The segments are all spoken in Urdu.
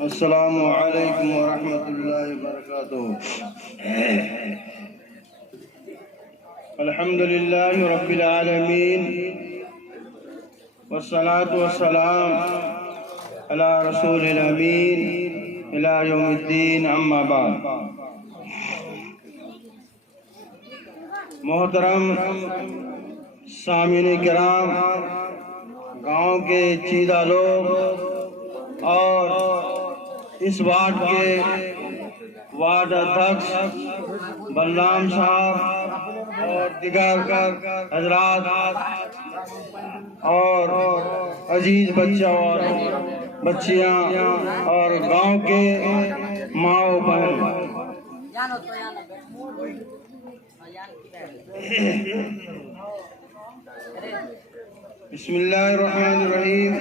السلام علیکم ورحمۃ اللہ وبرکاتہ۔ الحمد للہ رب العالمین والصلاة والسلام علی رسول الامین الی یوم الدین، اما بعد۔ محترم سامعین کرام، گاؤں کے چیدہ لوگ اور اس وارڈ کے وارڈ ادھیکش بلرام صاحب اور دیگر حضرات اور عزیز بچہ اور بچیاں اور گاؤں کے ماں و بہن، بسم اللہ الرحمن الرحیم۔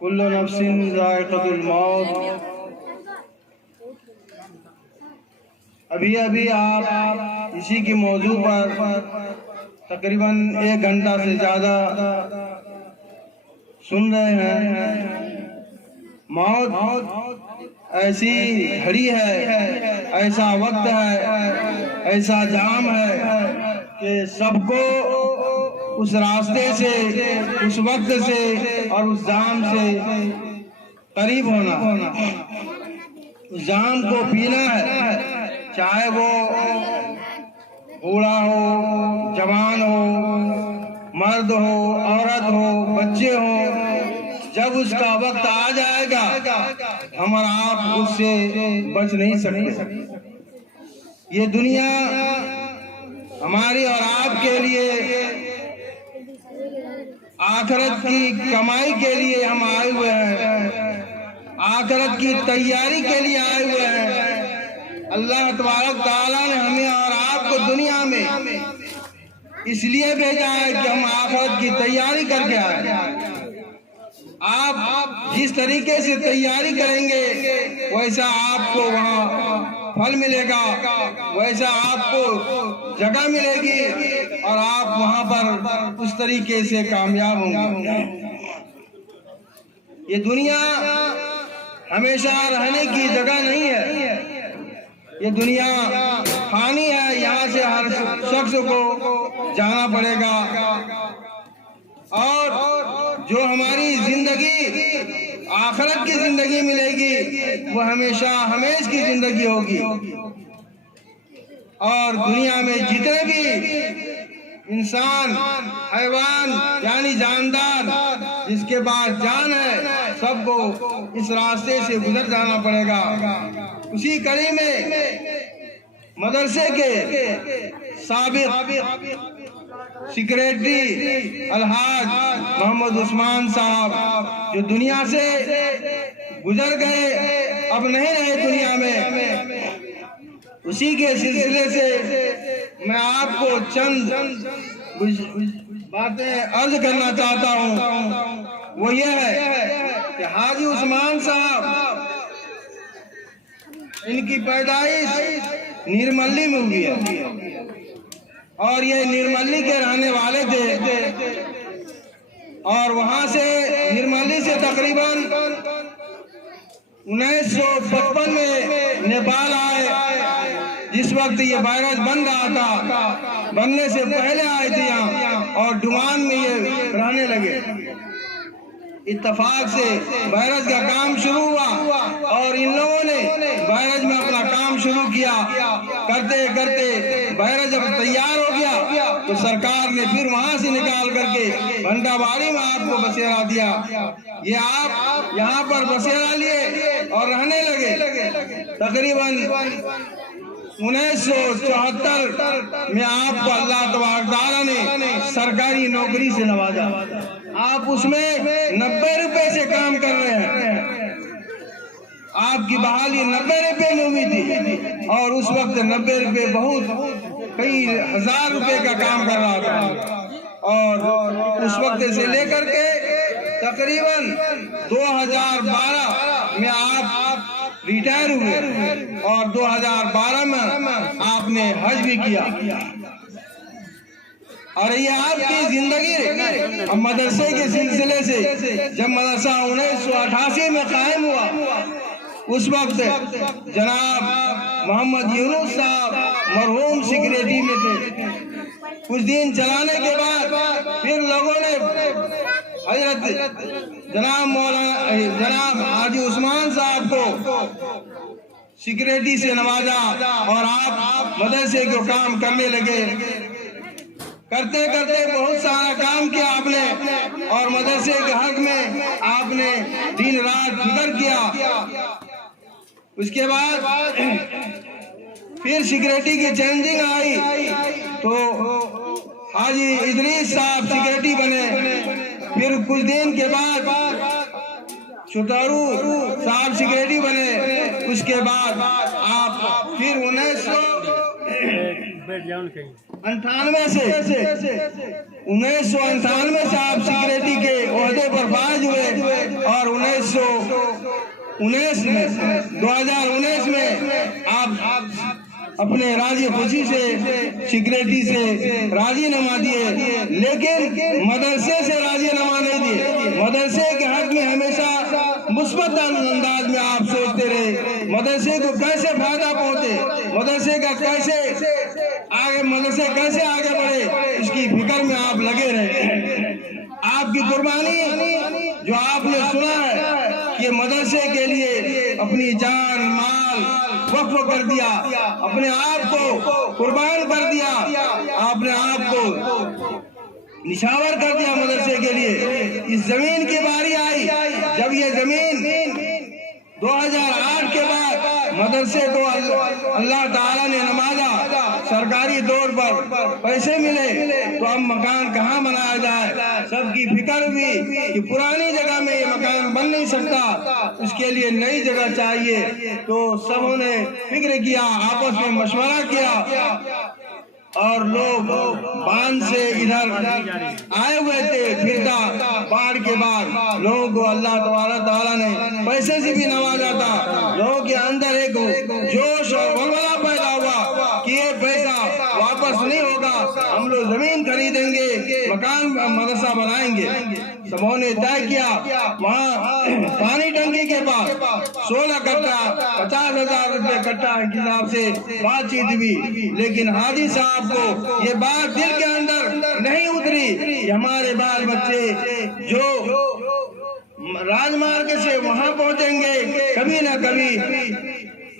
کل نفس ذائقۃ الموت۔ ابھی آپ اسی کی موضوع پر تقریباً 1 گھنٹہ سے زیادہ سن رہے ہیں۔ موت ایسی گھڑی ہے، ایسا وقت ہے، ایسا جام ہے کہ سب کو اس راستے سے، اس وقت سے اور اس جام سے قریب ہونا، اس جام کو پینا ہے، چاہے وہ بوڑھا ہو، جوان ہو، مرد ہو، عورت ہو، بچے ہوں۔ جب اس کا وقت آ جائے گا ہم اور آپ اس سے بچ نہیں سکتے۔ یہ دنیا ہماری اور آپ کے لیے آخرت کی کمائی کے لیے ہم آئے ہوئے ہیں، آخرت کی تیاری کے لیے آئے ہوئے ہیں۔ اللہ تبارک تعالیٰ نے ہمیں اور آپ کو دنیا میں اس لیے بھیجا ہے کہ ہم آخرت کی تیاری کر کے آئے۔ آپ جس طریقے سے تیاری کریں گے ویسا آپ کو وہاں پھل ملے گا، ویسا آپ کو جگہ ملے گی اور آپ وہاں پر اس طریقے سے کامیاب ہوں گے۔ یہ دنیا ہمیشہ رہنے کی جگہ نہیں ہے، یہ دنیا فانی ہے، یہاں سے ہر شخص کو جانا پڑے گا، اور جو ہماری زندگی آخرت کی زندگی ملے گی وہ ہمیشہ ہمیش کی زندگی ہوگی۔ اور دنیا میں جتنے بھی انسان، حیوان یعنی جاندار جس کے پاس جان ہے، سب کو اس راستے سے گزر جانا پڑے گا۔ اسی کڑی میں مدرسے کے سابق سیکریٹری الحاج محمد عثمان صاحب جو دنیا سے گزر گئے، اب نہیں رہے دنیا میں، اسی کے سلسلے سے میں آپ کو چند باتیں عرض کرنا چاہتا ہوں۔ وہ یہ ہے کہ حاجی عثمان صاحب، ان کی پیدائش نرملی میں ہوئی ہے اور یہ نرملی کے رہنے والے تھے، اور وہاں سے نرملی سے تقریباً 1955 میں نیپال آئے، جس وقت یہ بیرج بن رہا تھا، بننے سے پہلے آئے تھے یہاں، اور ڈومان میں یہ رہنے لگے۔ اتفاق سے بیرج کا کام شروع ہوا اور ان لوگوں نے بیرج میں اپنا کام شروع کیا۔ کرتے کرتے بیرج جب تیار ہو گیا تو سرکار نے پھر وہاں سے نکال کر کے بھنڈا باری میں آپ کو بسیرا دیا۔ یہ آپ یہاں پر بسیرا لیے اور رہنے لگے۔ تقریباً 1974 میں آپ کو اللہ تبارک تعالیٰ نے سرکاری نوکری سے نوازا۔ آپ اس میں 90 روپے سے کام کر رہے ہیں۔ آپ کی بحالی 90 روپے میں ہوئی تھی، اور اس وقت 90 روپے بہت کئی ہزار روپے کا کام کر رہا تھا، اور اس وقت سے لے کر کے تقریباً 2012 میں آپ ریٹائر ہوئے اور 2012 میں آپ نے حج بھی کیا، اور یہ آپ کی زندگی مدرسے کے سلسلے سے جب مدرسہ 1988 میں قائم ہوا، اس وقت جناب محمد یونس صاحب مرحوم سیکریٹری میں تھے۔ کچھ دن چلانے کے بعد پھر لوگوں نے حضرت جناب حاجی عثمان صاحب کو سیکریٹری سے نوازا اور آپ مدرسے کو کام کرنے لگے۔ کرتے کرتے بہت سارا کام کیا آپ نے، اور مدرسے کے حق میں آپ نے دن رات فکر کیا۔ اس کے بعد پھر سیکریٹری کی چینجنگ آئی تو حاجی ادریس صاحب سیکریٹری بنے، پھر کچھ دن کے بعد چتارو صاحب سیکریٹری بنے، اس کے بعد آپ پھر 1998 سے آپ سیکریٹری کے عہدے پر فائز ہوئے، اور 2019 میں آپ اپنے راضی خوشی سے سیکریٹری سے راضی نما دیے، لیکن مدرسے سے راضی نما نہیں دیے۔ مدرسے کے حق میں ہمیشہ مثبت انداز میں آپ سوچتے رہے، مدرسے کو کیسے فائدہ پہنچے، مدرسے کا مدرسے کیسے آگے بڑھے، اس کی فکر میں آپ لگے رہے۔ آپ کی قربانی جو آپ نے سنا ہے کہ مدرسے کے لیے اپنی جان مال وقف کر دیا، اپنے آپ کو قربان کر دیا، آپ نے آپ کو نشاور کر دیا مدرسے کے لیے۔ اس زمین کی باری آئی جب یہ زمین 2008 کے بعد مدرسے کو اللہ تعالیٰ نے نوازا، سرکاری طور پر پیسے ملے، تو اب مکان کہاں بنایا جائے، سب کی فکر ہوئی کہ پرانی جگہ میں یہ مکان بن نہیں سکتا، اس کے لیے نئی جگہ چاہیے۔ تو سبوں نے فکر کیا، آپس میں مشورہ کیا، اور لوگ باندھ سے ادھر آئے ہوئے تھے پھرتا، باڑھ کے بعد لوگوں کو اللہ تبارک تعالیٰ نے پیسے سے بھی نوازا تھا۔ لوگوں کے اندر ایک جوش اور ولولہ پیدا ہوا کہ یہ پیسہ واپس نہیں ہوگا، ہم لوگ زمین خریدیں گے، مکان مدرسہ بنائیں گے۔ سبوں نے طے کیا، وہاں پانی ٹنکی کے پاس 16 کٹھا 50,000 روپے کٹھا کے حساب سے بات چیت ہوئی، لیکن حاجی صاحب کو یہ بات دل کے اندر نہیں اتری کہ ہمارے بال بچے جو راجمارگ سے وہاں پہنچیں گے، کبھی نہ کبھی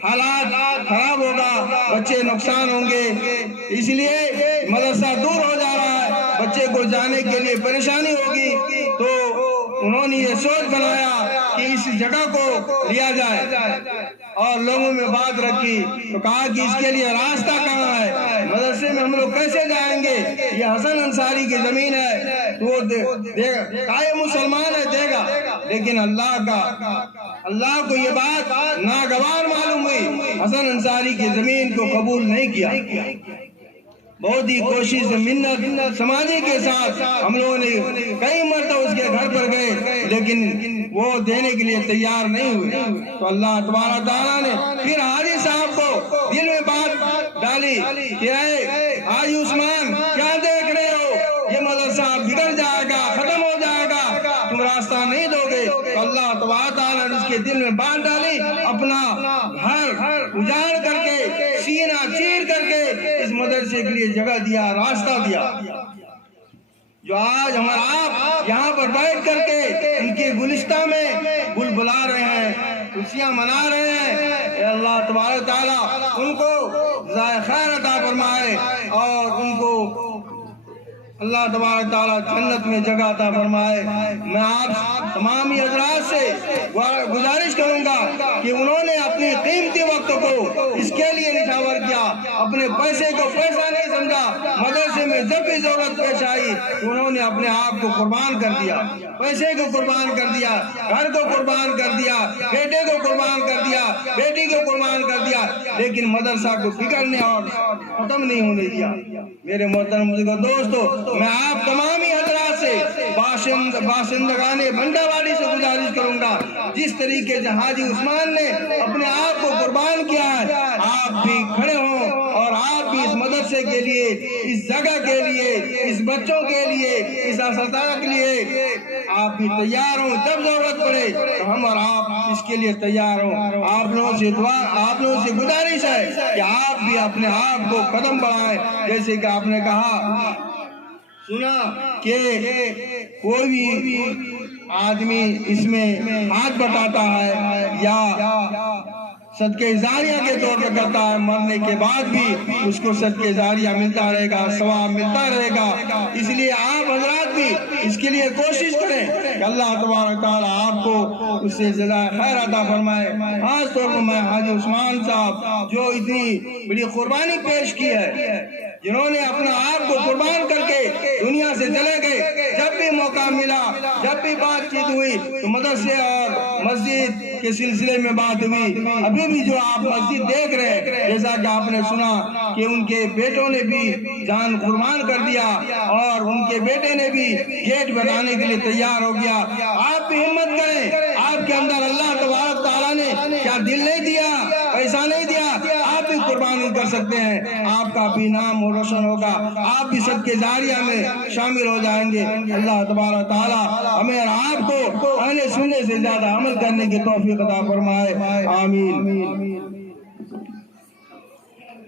حالات خراب ہوگا، بچے نقصان ہوں گے، اس لیے مدرسہ دور ہو جا رہا ہے، بچے کو جانے کے لیے پریشانی ہوگی۔ تو انہوں نے یہ سوچ بنایا کہ اس جگہ کو لیا جائے، اور لوگوں میں بات رکھی تو کہا کہ اس کے لیے راستہ کہاں ہے، مدرسے میں ہم لوگ کیسے جائیں گے، یہ حسن انصاری کی زمین ہے، تو وہ مسلمان ہے دے گا، لیکن اللہ کو یہ بات ناگوار معلوم ہوئی، حسن انصاری کی زمین کو قبول نہیں کیا۔ بہت ہی کوشش منت سماجی کے ساتھ ہم لوگوں نے کئی مرتبہ اس کے گھر پر گئے، لیکن وہ دینے کے لیے تیار نہیں ہوئے۔ تو اللہ تبارک تعالیٰ نے پھر حاجی صاحب کو دل میں بات ڈالی کہ اے حاجی عثمان، کیا دیکھ رہے ہو، یہ مدرسہ بگڑ جائے گا، ختم ہو جائے گا، تم راستہ نہیں دو گے۔ تو اللہ تبارک تعالیٰ نے اس کے دل میں بات ڈالی، اپنا گھر اجاڑ کر کے سینہ چیر کر کے اس مدرسے کے لیے جگہ دیا، راستہ دیا۔ جو آج ہمارا آپ یہاں پر بیٹھ کر کے ان کے گلستہ میں گل بلا رہے ہیں، خوشیاں منا رہے ہیں، اے اللہ تبارک تعالیٰ ان کو جزائے خیر عطا فرمائے، اور ان کو اللہ تبارک تعالیٰ جنت میں جگہ عطا فرمائے۔ میں آپ تمام حضرات سے گزارش کروں گا کہ انہوں نے اپنی قیمتی وقت کو اس کے لیے نچھاور کیا، اپنے پیسے کو پیسہ نہیں سمجھا، مدرسے میں جب بھی ضرورت پیش آئی تو انہوں نے اپنے آپ کو قربان کر دیا، پیسے کو قربان کر دیا، گھر کو قربان کر دیا، بیٹے کو قربان کر دیا، بیٹی کو قربان کر دیا، لیکن مدرسہ کو بگڑنے اور ختم نہیں ہونے دیا۔ میرے محترم دوستو، میں آپ تمام حضرات سے باشندگان بنڈاواڑی سے گزارش کروں گا، جس طریقے سے حاجی عثمان نے اپنے آپ کو قربان کیا ہے، آپ بھی کھڑے ہوں اور آپ بھی اس مدرسے کے لیے، اس جگہ کے لیے، اس بچوں کے لیے، اس اساتذہ کے لیے آپ بھی تیار ہوں۔ جب ضرورت پڑے تو ہم اور آپ اس کے لیے تیار ہوں۔ آپ لوگوں سے دعا، آپ لوگوں سے گزارش ہے کہ آپ بھی اپنے آپ کو قدم بڑھائیں۔ جیسے کہ آپ نے کہا، سنا کہ کوئی بھی آدمی اس میں ہاتھ بٹاتا ہے یا صدقہ جاریہ کے طور پر کرتا ہے، مرنے کے بعد بھی اس کو صدقہ جاریہ ملتا رہے گا، ثواب ملتا رہے گا۔ اس لیے آپ حضرات بھی اس کے لیے کوشش کریں کہ اللہ تبارک تعالیٰ آپ کو اس سے جزائے خیر عطا فرمائے۔ خاص طور پر میں حاجی عثمان صاحب جو اتنی بڑی قربانی پیش کی ہے، جنہوں نے اپنا آپ کو قربان کر کے دنیا سے چلے گئے، جب بھی موقع ملا، جب بھی بات چیت ہوئی تو مدرسے اور مسجد کے سلسلے میں بات ہوئی۔ ابھی بھی جو آپ مسجد دیکھ رہے ہیں، جیسا کہ آپ نے سنا کہ ان کے بیٹوں نے بھی جان قربان کر دیا اور ان کے بیٹے نے بھی گیٹ بنانے کے لیے تیار ہو گیا۔ آپ بھی ہمت کریں، آپ کے اندر اللہ تبارک تعالیٰ نے کیا دل نہیں دیا، پیسہ نہیں دیا، آپ بھی قربانی کر سکتے ہیں، آپ کا بھی نام روشن ہوگا، آپ بھی صدقہ جاریہ میں شامل ہو جائیں گے۔ اللہ تبارک تعالیٰ ہمیں اور آپ کو اہل سننے سے زیادہ عمل کرنے کی توفیق عطا فرمائے، آمین۔